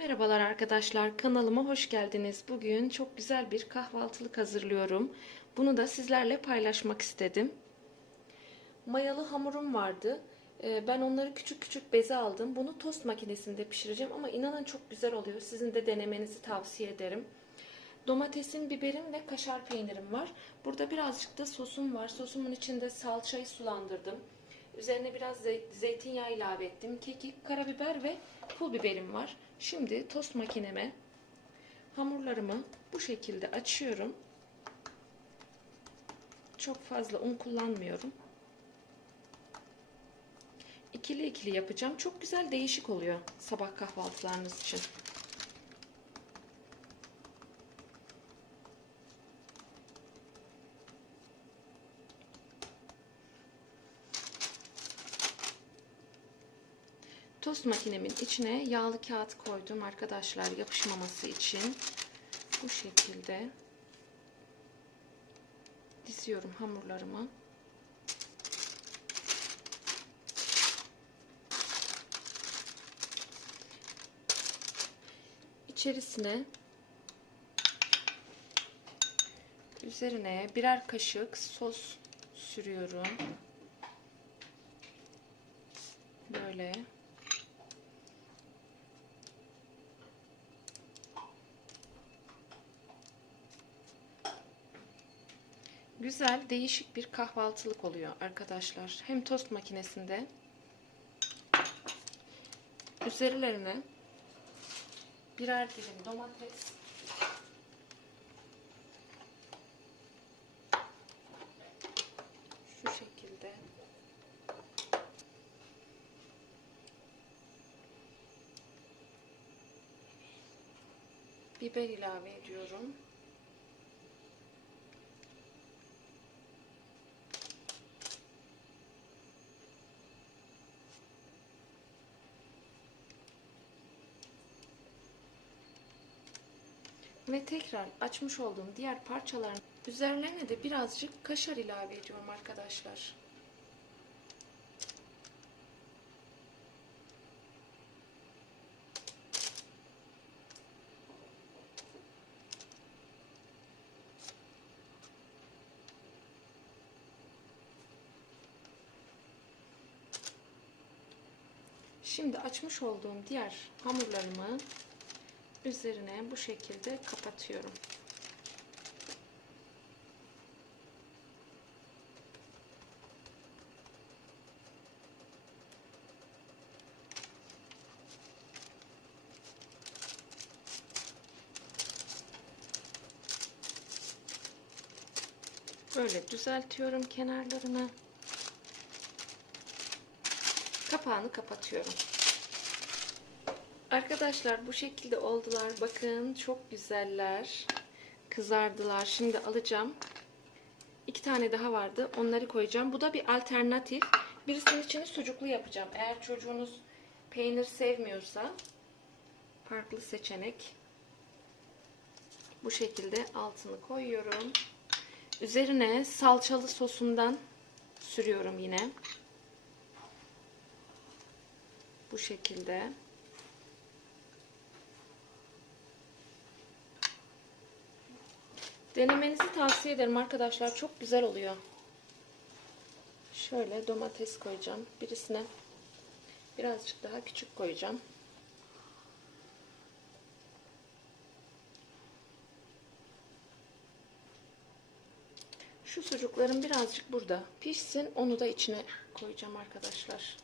Merhabalar arkadaşlar, kanalıma hoş geldiniz. Bugün çok güzel bir kahvaltılık hazırlıyorum. Bunu da sizlerle paylaşmak istedim. Mayalı hamurum vardı. Ee, Ben onları küçük küçük beze aldım. Bunu tost makinesinde pişireceğim ama inanın çok güzel oluyor. Sizin de denemenizi tavsiye ederim. Domatesim, biberim ve kaşar peynirim var. Burada birazcık da sosum var. Sosumun içinde salçayı sulandırdım. Üzerine biraz zey- zeytinyağı ilave ettim. Kekik, karabiber ve pul biberim var. Şimdi tost makineme hamurlarımı bu şekilde açıyorum. Çok fazla un kullanmıyorum. İkili ikili yapacağım. Çok güzel değişik oluyor sabah kahvaltılarınız için. Tost makinemin içine yağlı kağıt koydum arkadaşlar yapışmaması için. Bu şekilde diziyorum hamurlarımı. İçerisine üzerine birer kaşık sos sürüyorum. Böyle. Güzel, değişik bir kahvaltılık oluyor arkadaşlar. Hem tost makinesinde üzerlerine birer dilim domates şu şekilde biber ilave ediyorum. Ve tekrar açmış olduğum diğer parçaların üzerlerine de birazcık kaşar ilave ediyorum arkadaşlar. Şimdi açmış olduğum diğer hamurlarımı üzerine bu şekilde kapatıyorum. Böyle düzeltiyorum kenarlarını. Kapağını kapatıyorum. Arkadaşlar bu şekilde oldular. Bakın çok güzeller. Kızardılar. Şimdi alacağım. İki tane daha vardı. Onları koyacağım. Bu da bir alternatif. Birisinin içini sucuklu yapacağım. Eğer çocuğunuz peynir sevmiyorsa farklı seçenek. Bu şekilde altını koyuyorum. Üzerine salçalı sosumdan sürüyorum yine. Bu şekilde. Denemenizi tavsiye ederim arkadaşlar. Çok güzel oluyor. Şöyle domates koyacağım. Birisine birazcık daha küçük koyacağım. Şu sucuklarım birazcık burada pişsin. Onu da içine koyacağım arkadaşlar.